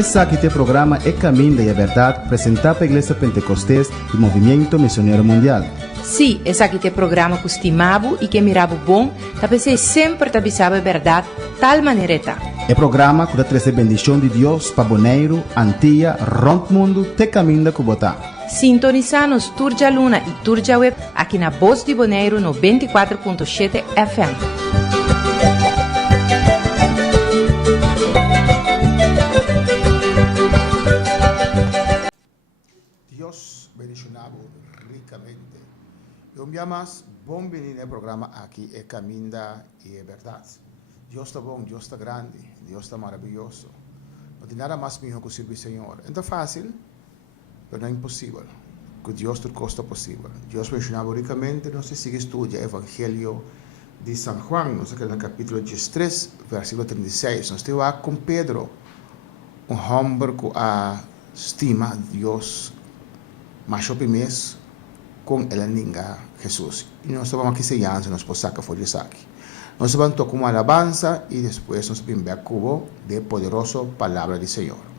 Esse aqui é o programa É Caminho da Verdade, apresentado pela Igreja Pentecostés e Movimento Missionário Mundial. Sim, esse aqui é o programa que estimava e que mirava bom, talvez sempre te avisava a verdade, tal maneira está. É programa que traz a bendição de Deus para Bonaire, Antilha, Rond Mundo, te caminho da Cubotá. Sintoniza-nos Turja Luna e Turja Web aqui na Voz de Bonaire no 24.7 FM. Dios bendicionado ricamente. Eu me amas, bom venir ao programa aqui, é Caminho e é Verdade. Deus está bom, Deus está grande, Deus está maravilhoso. Não tem nada mais melhor que servir o Senhor. Não é fácil, mas não é impossível. Que Deus tudo costa possível. Deus bendicionado ricamente, não se sigue estudia o Evangelho de São Juan, nós estamos no capítulo 13, versículo 36. Nós estamos com Pedro, homem que estima Deus mas o primeiro com ela ninga Jesus. E nós vamos aqui sellando, nós podemos sacar fora disso aqui. Nós vamos tocar uma alabança e depois nós vamos ver cubo de poderoso palavra do Senhor.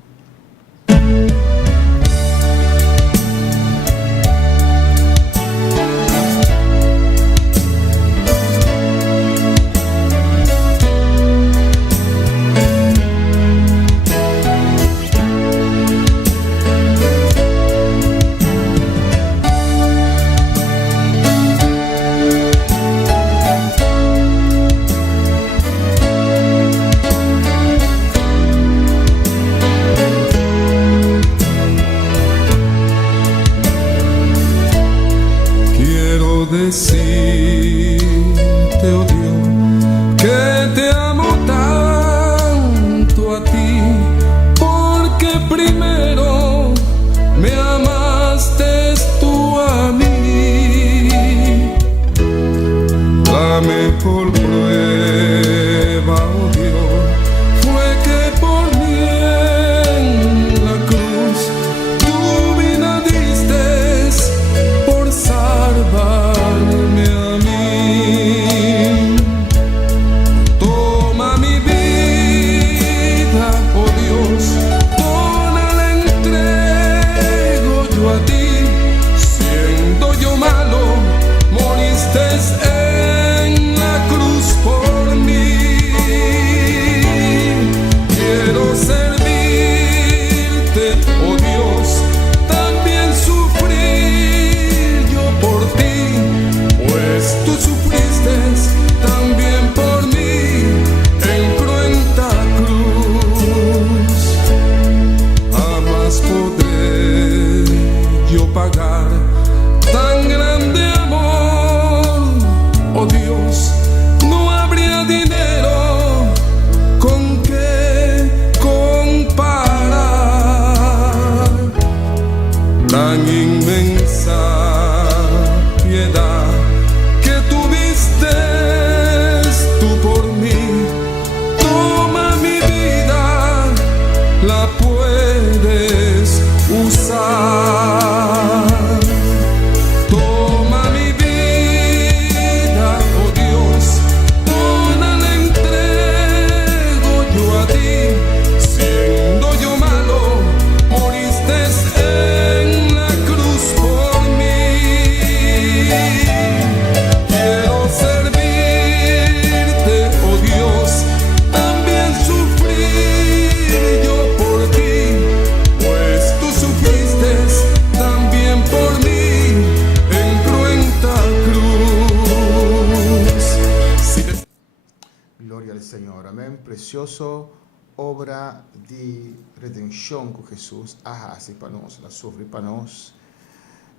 Obra de redenção que Jesus hace para nós, ela sofre para nós,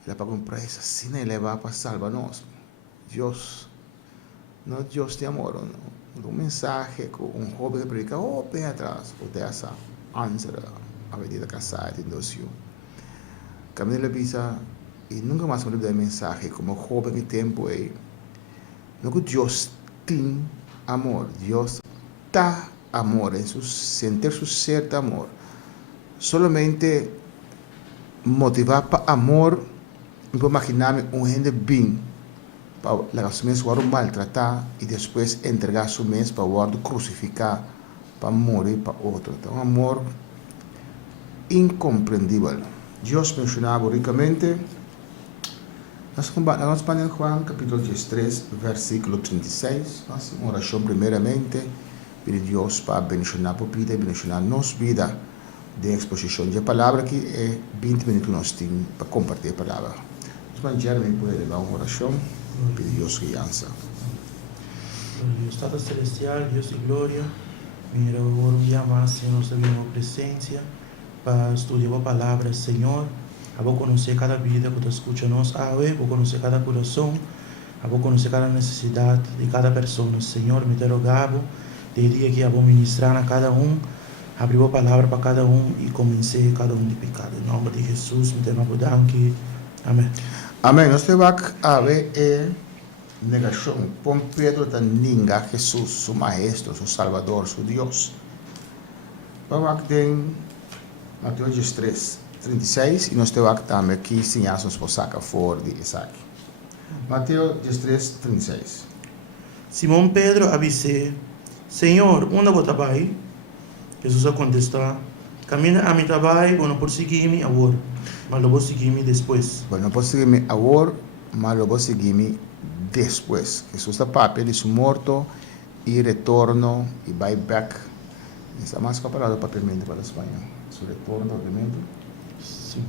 ela pagou um preço assim, ela vai para salvar nós. Deus, não é Deus de amor, não. Um mensagem que jovem predica, bem atrás, ou dessa ânsia, a medida casada em Deus. Caminho da vida, e nunca mais me lembro da mensagem, como jovem que tempo é, não que Deus tem amor, Deus está amor, en sentir su ser de amor. Solamente motivar para amor, não puedo imaginar gente bem para la su mes maltratar e depois entregar su mes para crucificar, para morir para outro. Então, amor incomprendível. Deus mencionava ricamente. Nós vamos para Juan, capítulo 13, versículo 36. Nós uma oração primeiramente, pedir Deus para abençoar a vida, abençoar a nossa vida, de exposição de palavra que é 20 minutos nós temos para compartilhar a palavra. Nós vamos poder levar uma oração, pedir Deus guiança. Deus Tata Celestial, Deus de glória, mira agora um dia mais, Senhor, nós temos uma presença para estudar a palavra, Senhor. Eu vou conhecer cada vida que tu escuta nós, eu vou conhecer cada coração, eu vou conhecer cada necessidade de cada pessoa, Senhor. Me interrogava, de dia que eu vou ministrar a cada abrir a palavra para cada e convencer cada de pecado. Em nome de Jesus, me interrogo, danke. Amém. Amém. Nós temos a ver negação. Pom Pedro está ninga Jesus, seu maestro, seu salvador, seu Deus. Vamos ver Mateus 13, 36 e nós temos também aqui sinhações para sacar fora de Isaac. Mateus 13, 36. Simão Pedro avisou, Senhor, onde você vai? Jesus contestou, caminha a mim trabalho, vou não por seguir-me agora, mas vou seguir-me depois. Não posso seguir-me agora, mas vou seguir-me depois. Jesus está papel de su morto e retorno e vai back. Está mais que a palavra papelmente para o espanhol. Su retorno, obviamente. Sim.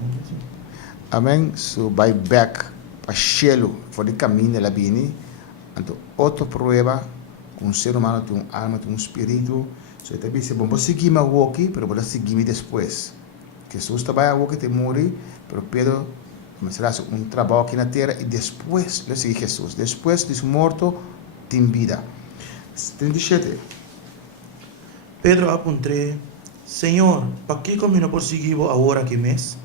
Amém. Su vai back para cielo, fora de caminho da bini. Então, outra prova com um ser humano tem uma alma, tem um espírito. So, ele disse, vou seguir-me aqui, mas vou seguir-me depois. Jesus está aqui, te morre, mas Pedro começará um trabalho aqui na terra e depois ele seguir Jesus. Depois de seu morto, tem vida. 37. Pedro apontou, Senhor, para que eu não posso seguir agora aqui mesmo?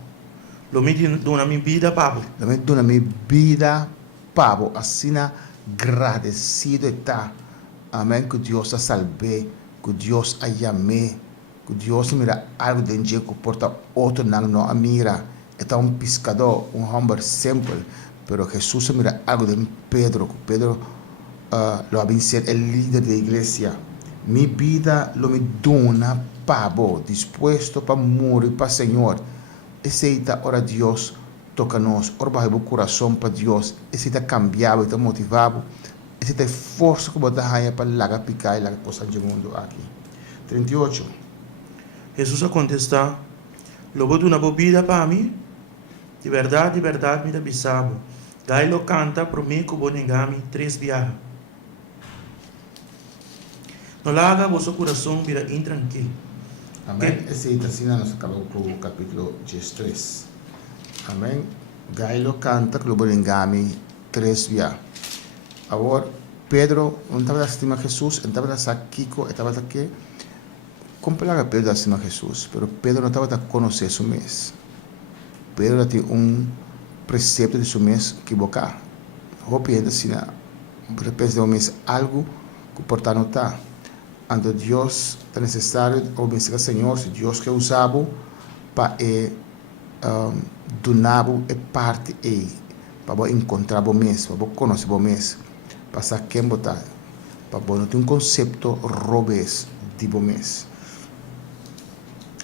Lo me dona minha vida, Pablo. Lo me dona minha vida, Pablo. Assim, agradecido está. Amém. Que Deus a salve, que Deus a llame, que Deus mira algo de que porta outro não a mira. É um pescador, um homem simples, mas Jesus mira algo de Pedro, que Pedro lo ha ser el líder da igreja. Mi vida lo me dona Pablo, dispuesto para morrer para o Senhor. Aceita ora Deus toca-nos, ora baixo o coração para Deus, aceita cambiar, está motivado, aceita força que bota raia para lagar picar e lagar coisa do mundo aqui. 38. Jesus contestou, lo vou dar uma vida para mim? De verdade, me dá bisabo. Daí lo canta para mim que vou negar-me 3 viagens. Não larga vosso coração vira intranquilo. Amém. Esse está assim, nós acabamos com o capítulo 13. Amém. Gailo canta que lo vou negar-me 3 viagens. Agora, Pedro não estava estima Jesus, não estava aqui, estava aqui. Como Pedro estima Jesus, mas Pedro não estava a conhecer seu mês. Pedro tem precepto de seu mês equivocado. Eu penso assim, de repente de mês algo que portanto está. Então Deus é necessário obedecer ao Senhor, se Deus quer usá-lo para donar a parte para encontrar o mês, para conhecer o mês, para saber quem botar, para não ter conceito robês de o mês.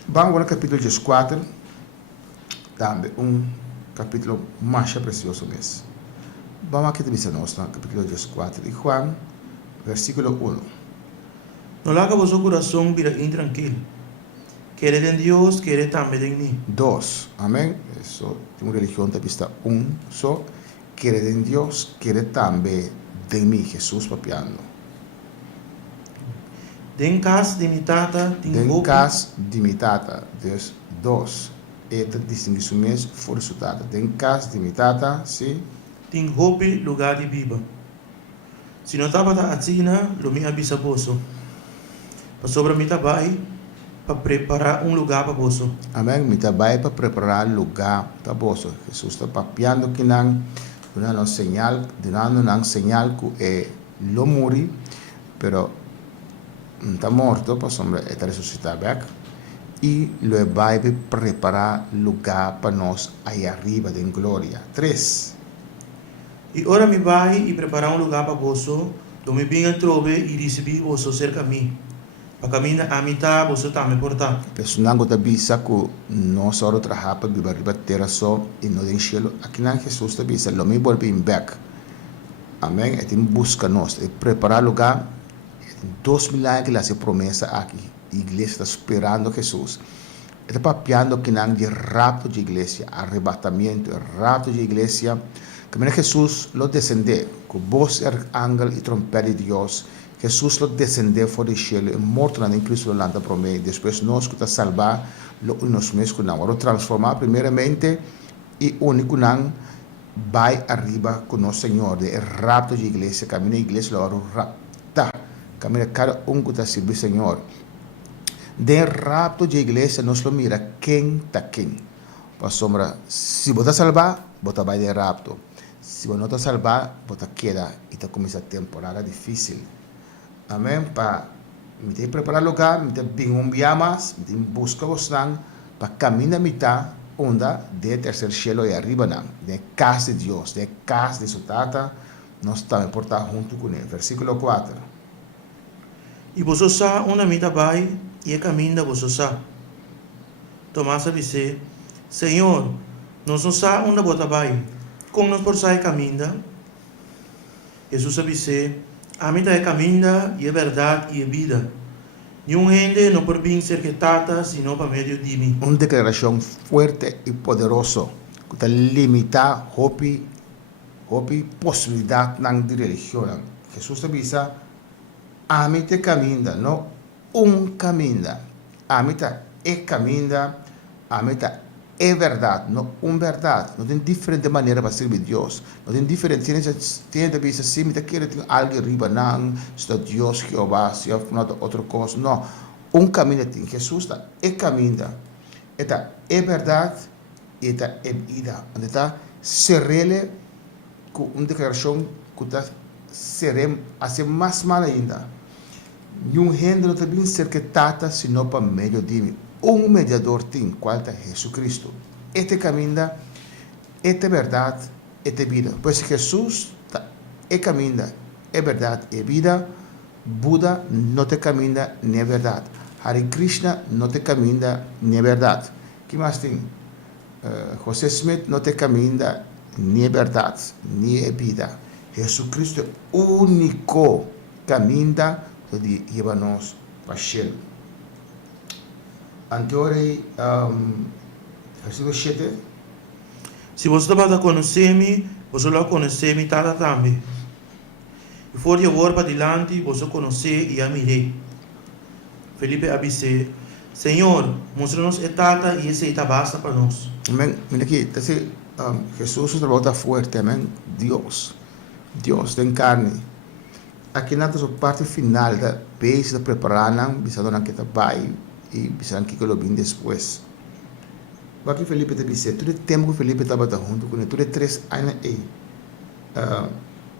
Vamos ao capítulo 14, também capítulo mais precioso mesmo. Vamos aqui dizer nosso capítulo 14 de Juan, versículo 1. Não larga vosso coração vira intranquilo. Querer em Deus, querer também em mim. 2. Amém? Isso tem uma religião da vista 1. Só querer em Deus, querer também de mim. Jesus papiando. Den casa de mitata, Den casa de mitata. 2. Eta distinguição mesmo, for resultado. Den casa de mitata, sim. Tem hope lugar de viva. Se não estava da atina, lo me avisa vosso. Para sobre mim trabalho para preparar lugar para vosso. Amém. Me trabalho para preparar lugar para vosso. Jesus está papiando que não, dando um sinal que é lo morri, pero não está morto, para sombra está ressuscitado e lo vai preparar lugar para nós aí arriba em glória. 3. E ora me vai e preparar lugar para vosso, do me bem a trove e receber vosso cerca a mim. Pa caminha a mitad, você também porta. Personango da bisa ku no soro trahapa biba riba terra so e no den cielo. Aqui na Jesus da bisa lo me volve in back. Amém. E tem busca nós, e preparar lugar. 2000 anos que lá se promessa aqui. A igreja está esperando Jesus. Está papiando que não de rapto de igreja, arrebatamento, rapto de igreja. Que Jesus lo descender com voz, ángel e trompeta de Deus. Jesus lo descender fora do cielo e morto na Cristo lo lanta promessa. Depois nós que está salvar lo nos mesmo não. Agora transformar primeiramente e único não vai arriba com nosso Senhor. De rapto de igreja, caminha a igreja lo rapta. Caminha cada que está servindo Senhor. De rapto de igreja nós lo mira quem está quem. Para sombra, se você salvar, você vai de rapto. Se você não está salvar, você queda e está começando a temporada difícil. Amém? Para me preparar o lugar, me bem mais, me buscar os não, para caminhar a mitad, onda de terceiro cielo e arriba não, de casa de Deus, de casa de sua tata, nós estamos portar junto com ele. Versículo 4. E você sabe uma mita vai e caminha você sabe. Tomás disse, Senhor, nós não sabemos onde você vai, como nós por sair caminha? Jesus disse, a mita é caminha e é verdade e é vida. Nenhum gente não por vir ser que tata, sino para meio de mim. Uma declaração forte e poderosa que limita a possibilidade de religião. Jesus disse, a mita é caminha, não caminho. A mita é caminho, a mita é verdade, não verdade. Não tem diferente maneira para servir Deus. Não tem diferente. Tem de vez assim, me quer tem algo riba não, está Deus que Jeová, se eu for outra coisa. Não, caminho tem. Jesus é caminho. Esta é verdade e esta é vida. Onde está serele com uma declaração que está serem a ser mais mal ainda. Nenhum gente não tem ser que tata senão para meio de mim. Mediador tem, qual é Jesus Cristo. Este caminho, esta é verdade, esta é vida. Pois Jesus é caminho, é verdade, é vida. Buda não tem caminho, nem é verdade. Hare Krishna não tem caminho, nem é verdade. Que mais tem? José Smith não tem caminho, nem é verdade, nem é vida. Jesus Cristo é o único caminho que leva-nos para o céu. Anteriormente, versículo 7. Se você está conhecer-me, você vai conhecer-me também. E for de agora para diante, você conhecer e amirei. Felipe disse, Senhor, mostra-nos a tata e esse está basta para nós. Amém. Mira aqui, Jesus trabalha forte, amém. Deus tem carne. Aqui na parte final da vez de preparar, visando que está vai e visando que lo vem depois. O que Felipe te disse, todo o tempo que Felipe estava junto com ele, todo 3 anos aí,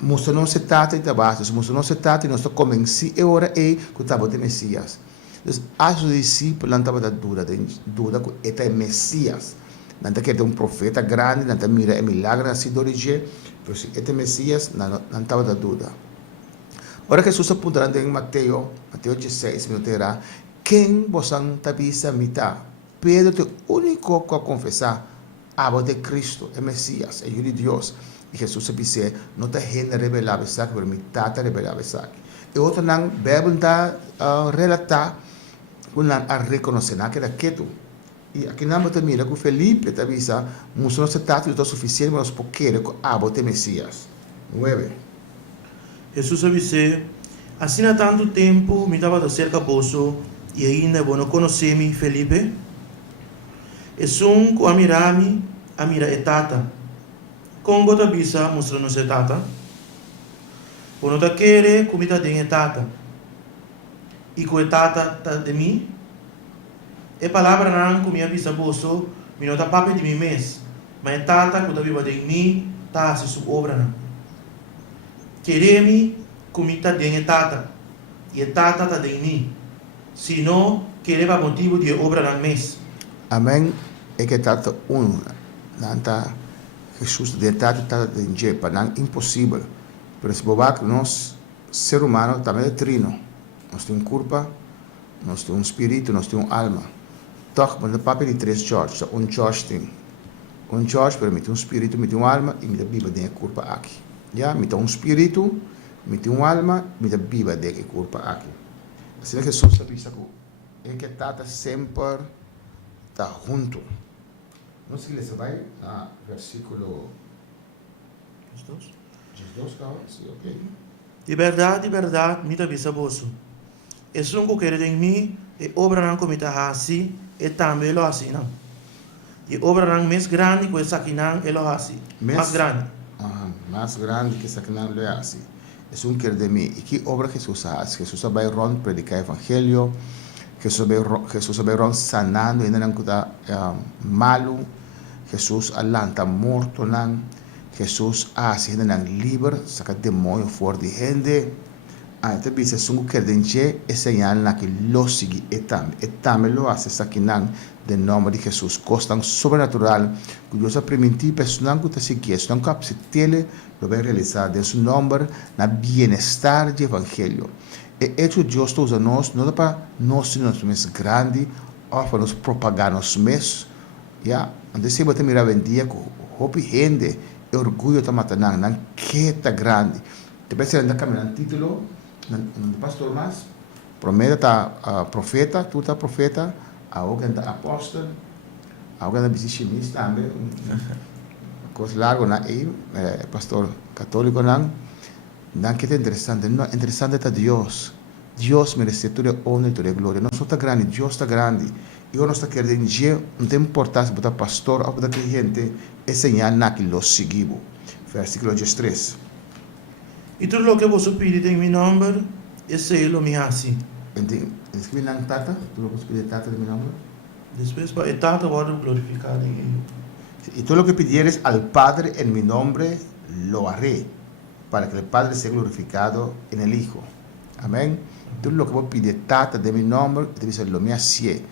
mostrou se tata e tabaco, mostrou se tata e nós comecei a hora aí que estava de Messias. Então, as discípulos não estavam dúvida que este é Messias. Não está que é profeta grande, não está mira milagre assim de origem, mas este Messias não estava da dúvida. Ora que Jesus apontará em Mateus 16, terá quem você está vista mitad. Pedro é o único que confessar a voz de Cristo, é Messias, é Filho de Deus. E Jesus disse, não está gente revelado, mas mitad está revelado. E outro não, a Bíblia está relatar, a reconhecer que era quieto. E aqui não está mira que Felipe está vista, mas não se trata de suficiente, mas porque a voz de Messias. 9. Jesus disse, assim há tanto tempo me estava cerca poço e ainda não conheci-me, Felipe. E um que amira é tata. Com gota bisa mostrando-nos é tata. Quando ta quer comida de é tata. E com é tata de mim. E palavra não comia bisa poço, me não ta pape de mim mesmo. Mas é tata que ta viva de mim, ta se sua obra não. Queremos comida de tata e tata tá de mim, se não queremos motivo de obra na mês. Amém. É que tata não está Jesus de tata de jepa, não impossível. Por isso, nós ser humano também é trino. Nós temos culpa, nós temos um espírito, nós temos alma. Toch, quando o papel de 3 George, um George tem. Um George permite um espírito, me tem uma alma e me dá Bíblia dentro corpo aqui. Já, me tem um espírito, me tem uma alma, me dá Bíblia dentro corpo aqui. Assim que Jesus sabia que é que está sempre tá junto. Não sei se vai a versículo 2, ok. De verdade, me avisa vosso. E sunco que em mim, e obra não como está assim, e também lo assim não. E obra não mais grande que essa aqui não, e lo assim. Mais grande. Mais grande que essa aqui não é assim. É um querer de mim. E que obra Jesus faz? Jesus vai rond predicar o evangelho. Jesus vai rond sanando, ainda não está malo. Jesus alanta morto não. Jesus hace ainda não livre, saca demônio fora de gente. Então, bisa sungu kerdenche é señal na que lo sigue etam lo hace sakinan de nome de Jesus, costa sobrenatural que Deus permitir pessoas que te seguem, não capaz tele lo vai realizar de seu nome na bem-estar de evangelho. E hecho Deus usa nós não para nós mais grande ou para nos propagar nós mesmos, já. Então se você mirar bem dia com hope gente, orgulho tá matando, não que tá grande. Te pensa ainda caminhando título no pastor mas promete tá profeta, tu tá profeta, alguém tá apóstolo, alguém tá bisichinista também, coisa largo na aí, pastor católico não que é interessante, não interessante tá Deus merece toda honra e toda glória, não só tá grande, Deus tá grande, e eu não está querendo dizer, não tem importância para pastor ou para gente, é señal na que lo seguimos, versículo 13. E tudo o que você pede em meu nome, esse é o meu assim. Escreve na tata, tudo o que você pede tata de meu nome. Depois, para a tata vai glorificar em ele. E tudo o que pedires al Padre en mi nombre, lo haré, para que el Padre sea glorificado en el Hijo. Amén. Tudo o que vos pide tata de mi nombre, debe ser lo mío así.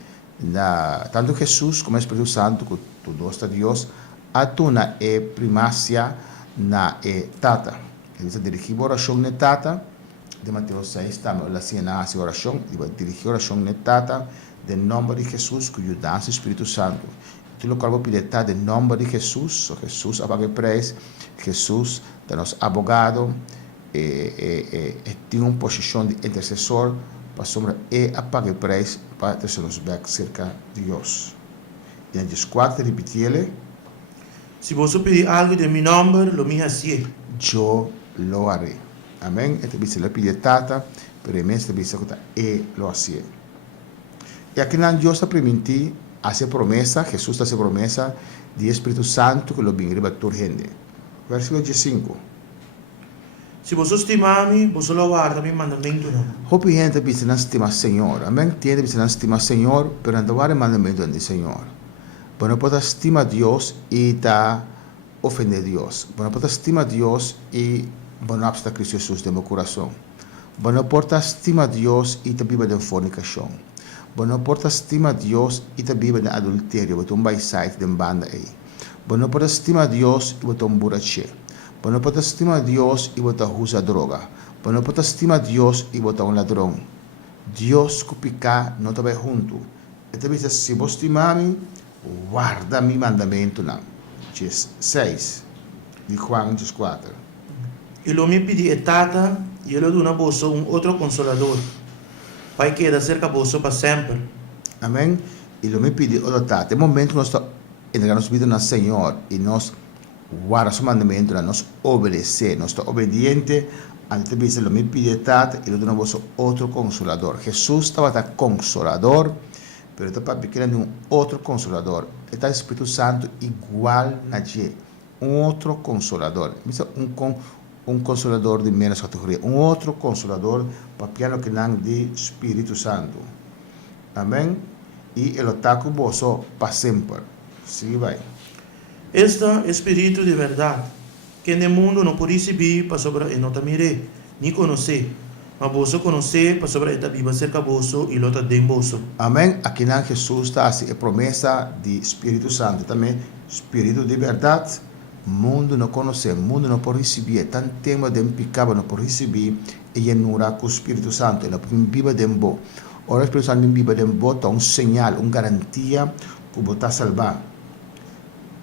Tanto Jesús como el Espíritu Santo, que todo está Dios, a tu na primacia na tata. Ele dirigir a oração na tata, de Mateus 6, também lá se nasce a oração, ele dirigir a oração na tata, de nome de Jesus, que ajuda o Espírito Santo. Tudo o que eu vou pedir de nome de Jesus, Jesus apaga o preço, Jesus é nosso advogado, tem uma posição de intercessor, para sombra apaga o preço, para ter nos back cerca de Deus. E em 14, repetir-lhe, se você pedir algo de meu nome, lo mío assim. Eu lo haré. Amén. Este dice la pide tata, pero en este dice que lo hacía. Y aquí Dios está permitiendo hacer promesa, Jesús hace promesa de Espíritu Santo que lo vendrá a toda gente. Versículo 5. Se você estimar-me, você lo guarda meu mandamento não. Hope gente dice não estima Senhor. Amén. Tiene dice não estima Senhor, pero não guarda mandamento del Senhor. Bueno, pode estimar Dios y ta ofender a Dios. Bueno, pode estimar Dios y bueno, está Cristo Jesús de meu coração. Bueno, porta estima Dios y te vive de fornicação. Bueno, porta estima Dios y te vive de adultério, botou um baisite de banda aí. Bueno, porta estima Dios y botou um burache. Bueno, porta estima Dios y botou usa droga. Bueno, porta estima Dios y botou um ladrão. Dios cupica não te vai junto. Então, se você estima-me, guarda mi mandamento não. 6 de Juan 4. E lo me pedi tata, e ele dona você outro consolador. Vai quedar cerca de você para sempre. Amém. E lo me pedi outra tata. No momento nós estamos entregando nossa vida no Senhor e nós guarda seu mandamento, nós obedecer, nós estamos obedientes. Antes de lo me pedi tata, ele dona você outro consolador. Jesus estava consolador, pero está para pequeno outro consolador. Está o Espírito Santo igual na gente. Outro consolador. Um consolador de menos categoria. Outro consolador para piano que não de Espírito Santo. Amém? E ele está com você para sempre. Sim, vai. Este Espírito de verdade, que no mundo não pode receber para sobre e não te mire, nem conhecer. Mas você conhecer para sobre esta viva cerca de você e lo está dentro de você. Amém? Aqui não Jesus está assim, é promessa de Espírito Santo. Também, Espírito de verdade. Mundo não conhece, mundo não pode receber, tanto tema de pecado não pode receber, e é nura com o Espírito Santo, ele pode viver dentro. Ora Espírito Santo me biba dem bota señal, garantia que botar salvar.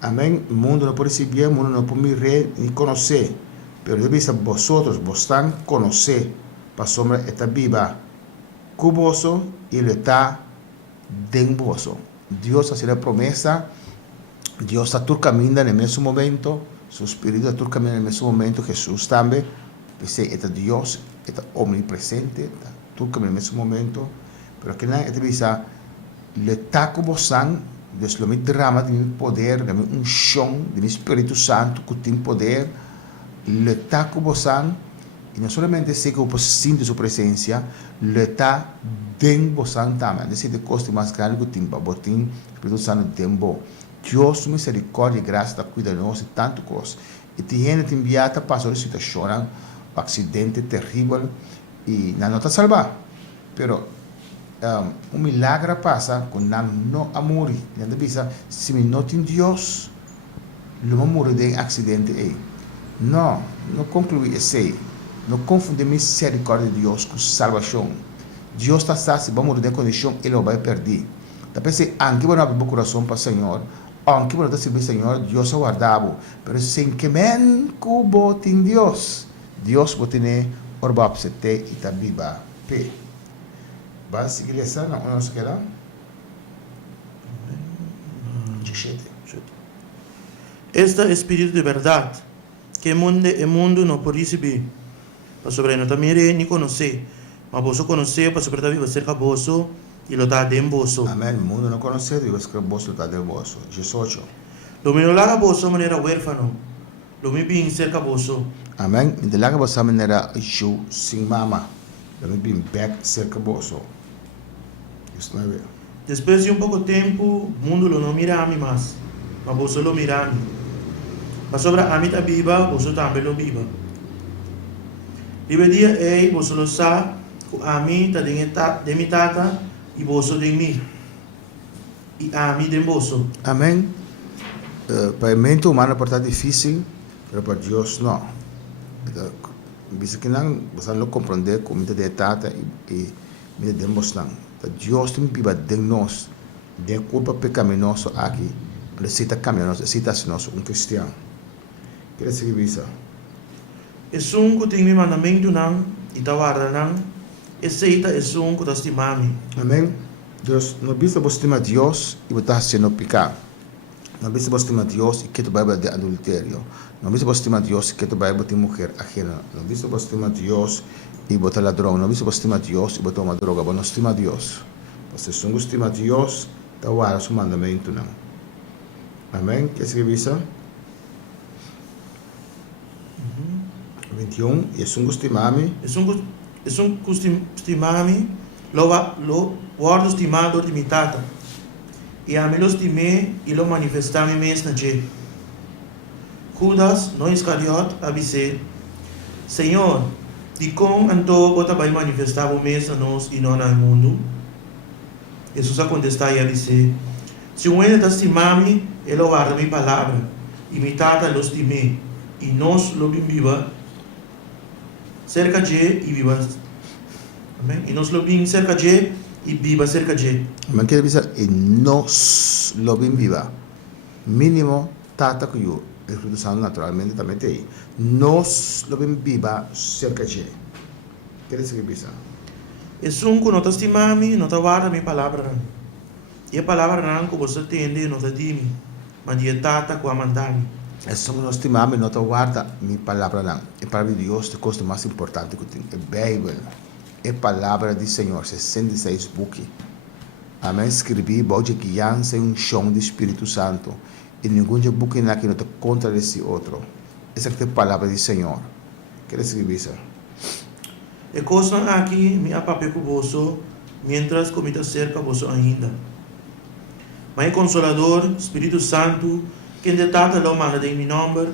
Amém? O mundo não pode receber, o mundo não pode mirar nem conhecer. Pero deve ser vosotros, vos están conhecer para sombra esta biba. Cuboso e ele está dentro vosso. Deus faz a promessa, Deus está todo caminhando no mesmo momento, seu Espírito está todo caminhando no mesmo momento, Jesus também, porque é Deus, é omnipresente, está todo caminhando no mesmo momento, pero que não é visa, ele está com você, Deus lo me drama de poder, de unção, de Espírito Santo, que tem poder, ele está com você, e não somente sei que você sente sua presença, ele está dentro você também. Esse é o custo mais grande que tem para botar o Espírito Santo dentro. Deus, misericórdia e graça, está cuidando de nós de tanto coisa. E tem gente enviada para passar situação, acidente terrível, e não está salvar. Pero milagre passa quando não amor. Não deve se me não tem Deus, não morre de acidente aí. Não conclui esse. Não confunde misericórdia de Deus com salvação. Deus está se vamos de condição, ele vai perder. Da pensei, anche vai abrir o coração para o Senhor, anche vai servir o Senhor, Deus é guardado. Mas sem que men cubo tem Deus, Deus vai ter orba para você e tá viva. P. Vai seguir essa, não se quer? 17. Este espírito de verdade que o mundo não pode receber. Para sobre não também nem conhecer, mas você conhecer para sobre viver cerca você e lo está dentro você. Amém. O mundo não conhece, Deus que você está dentro você. 18. Lo me larga você maneira huérfano, lo me bem cerca você. Amém. Me larga você maneira eu sem mama, lo me bem back cerca você. 19. Depois de pouco tempo, o mundo não mira a mim mais, mas você lo mira a mim. Mas sobre a mim está viva, você também lo viva. Dia é, você lo sabe, a mim está de minha tata e você de mim. E a mim de você. Amém. Para a mente humana pode estar difícil, mas para Deus não. Bisa que não, você não compreender como de tata e me demonstram. Deus tem viva de nós, de culpa pecaminosa aqui, necessita caminhar, necessita ser nós cristiano. Quer seguir bisa? Es un que tem mi mandamento não e tawarda não, aceita es un que estimami. Amém. Deus, não bisa você estima Deus e você está sendo pecado. Não bisa você estima Deus e que tu vai de adultério. Não bisa você estima Deus e que tu vai de mulher ajena. Não bisa você estima Deus e você ladrão. Não bisa você estima Deus e você toma droga. Você não estima Deus. Você só estima Deus, tawarda seu mandamento não. Amém. Quer seguir bisa? 21, es un gustimami. Es un gustimami, lo guardo estimado de mi tata. E a mim lo estimei e lo manifestami mes na je. Judas, no Iscariot, avisei, Senhor, de como então você vai manifestar o mes a nós e não ao mundo? Jesus a contestar e avisei, se o ene estimami, ele guarda minha palavra, e mi tata lo estimei, e nós lo viva cerca de e viva. Amém? E nós lo bem cerca de e viva cerca de. Mas quer dizer, e nós lo bem viva. Mínimo, tata que eu, o Espírito Santo naturalmente também tem. Nós lo bem viva cerca de. Quer dizer que bisa? É um que não te estimami, não te guarda minha palavra. E a palavra não que você entende, não te dime. Mas é tata que a mandami. É só que nós estimamos, não te guarda minha palavra não. É para Deus, a coisa mais importante que tem. É a Bíblia. É a palavra do Senhor, 66 books. Amém? Escrevi, pode guiança e chão do Espírito Santo. E nenhum book aqui não te contra esse outro. Essa é a palavra do Senhor. Quer escrever isso? E coisa aqui, minha papel com você, mientras comida cerca você ainda. Mas é Consolador, Espírito Santo, quem detata lo manda em meu nome,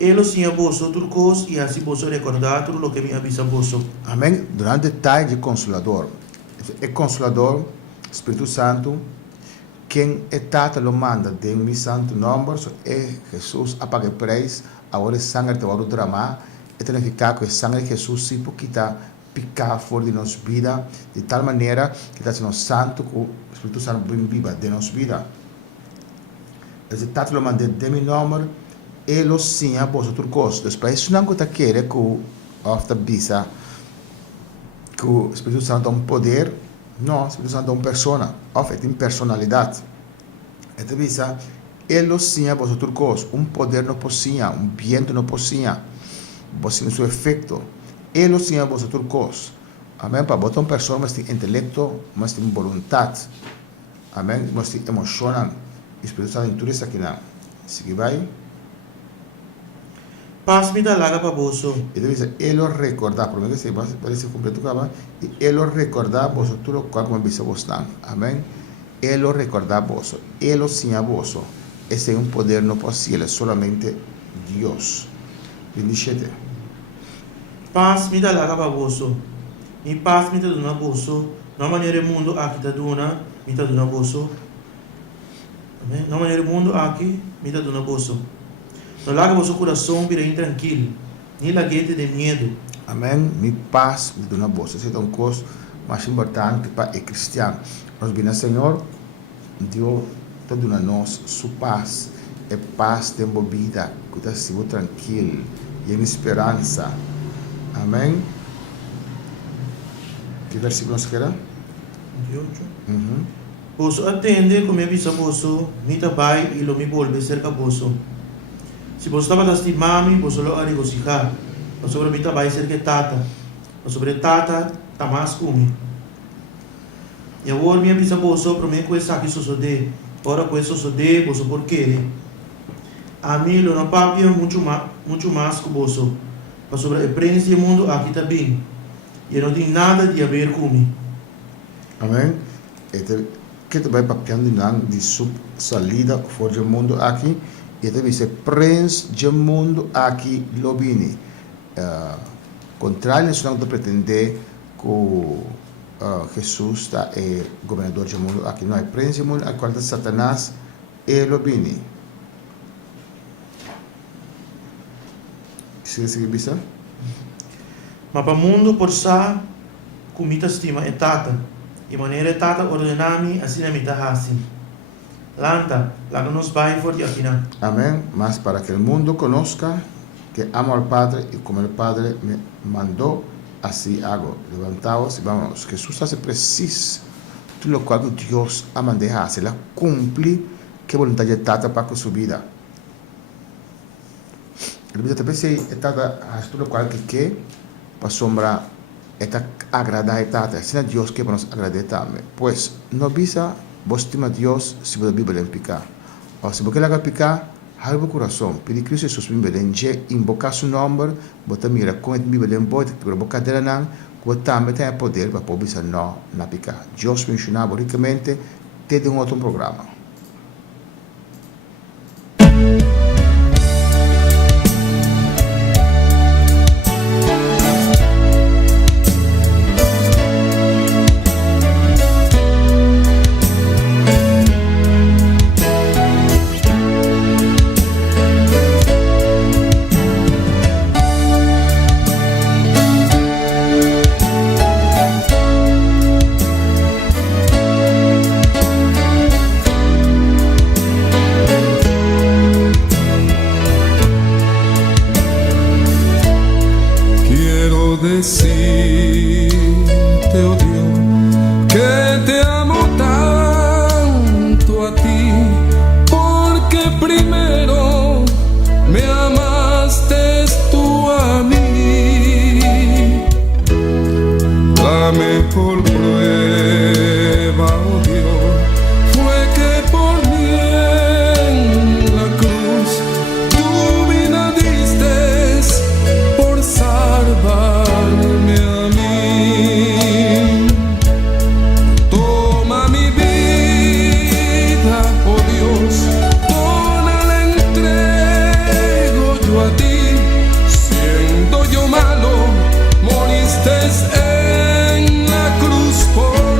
ele sim a você tudo coisa e assim você recordar tudo o que me avisa você. Amém? Durante o detalhe de Consolador. É Consolador, Espírito Santo, quem etata lo manda em meu santo nome, é Jesus apaga o preço, agora o sangue te vai derramar, e tem que ficar com o sangue de Jesus, se por quitar picar fora de nossa vida, de tal maneira que está sendo santo, que o Espírito Santo viva de nossa vida. Esse tato lo mandei de meu nome, ele sim a vossa turcos. Depois, isso não está querendo que o ofta bisa, que o Espírito Santo é um poder, não, o Espírito Santo é uma persona, ofta tem personalidade. Então, bisa, ele sim a vossa turcos, um poder não possinha, um viento não possinha, você tem seu efeito. Ele sim a vossa turcos. Amém? Para botar uma pessoa, mas tem intelecto, mas tem vontade. Amém? Mas tem emoção. O Espírito Santo em tudo isso aqui não. Sigue vai. Paz me dá laga para bolso. Então, ele recordar, por menos que você parece completo acaba, e ele recordar você tudo como bisa você não. Amém? Ele recordar você. Ele sim a você. Esse é um poder não possível, somente Deus. Bendice-te. Paz me dá laga para bolso. E paz me dá dona bolso. Não maneira mundo aqui da dona, me dá dona bolso. Amém? Não maneira mundo aqui, me dá dona bolso. Não larga vosso coração para ir tranquilo, nem laguete de medo. Amém? Me paz me dona bolso. Esse é um coisa mais importante para o cristiano. Nós bem, Senhor, Deus está dando nós sua paz. É paz de vida, que está sendo tranquilo e em esperança. Amém? Que versículo nós queremos? 28. Bolso atende como é bisa bolso, me tabai e lo me volve cerca bolso. Se você estava lastimando, você lo regocijar. Mas sobre mim vai ser que tata. Mas sobre tata, tá mais come. E agora minha bisa bolso, para mim, coisa aqui sucede. Ora, coisa sucede, bolso por quê? A mim, lo não papia muito mais que bolso. Mas sobre a experiência do mundo, aqui está bem. E não tem nada de a ver comigo. Amém? Então, que tu vai papiando de sua salida fora do mundo aqui. E deve ser prens do mundo aqui lobini. Contrário, nós não pretender que Jesus está governador do mundo aqui. Não é prens do mundo, a qual Satanás é lobini. Sigue bisa? Mas para o mundo, por sa, comida estima é tata. E maneira tata ordenami, assim é mita assim. Lanta, lá nos vai for de aqui não. Amém. Mas para que o mundo conozca que amo ao Padre e como o Padre me mandou, assim hago. Levantaos e vamos. Jesus hace preciso tudo o qual Deus a mandou fazer. Ela cumpre que a vontade de Tata para com sua vida. Ele diz também se Tata faz tudo o qual que quer para sombra eta agradar a Tata. Se Deus que para nos agradar também. Pois não bisa vos estima Deus se você Bíblia picar. Ou se você laga picar, halva o coração. Pedi Cristo Jesus Bíblia invocar seu nome, botar mira com a Bíblia em bote, que boca dela não, que também tem poder para poder bisa não na picar. Deus mencionava ricamente, tem um outro programa. En la cruz por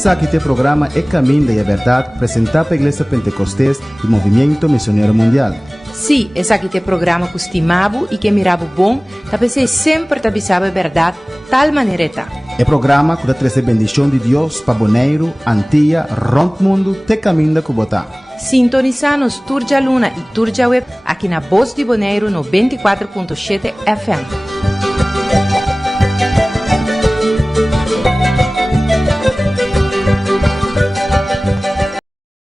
Essa aqui tem programa É Caminho da Verdade, apresentado pela Igreja Pentecostés e Movimento Missionário Mundial. Sim, esse aqui tem programa que estimava e que mirava bom, você sempre sabe a verdade, tal maneira está. É programa que traz a bendição de Deus para Bonaire, Antilha, Rond Mundo, te caminho da Cubotá. Sintoniza-nos Turja Luna e Turja Web aqui na Voz de Bonaire no 24.7 FM.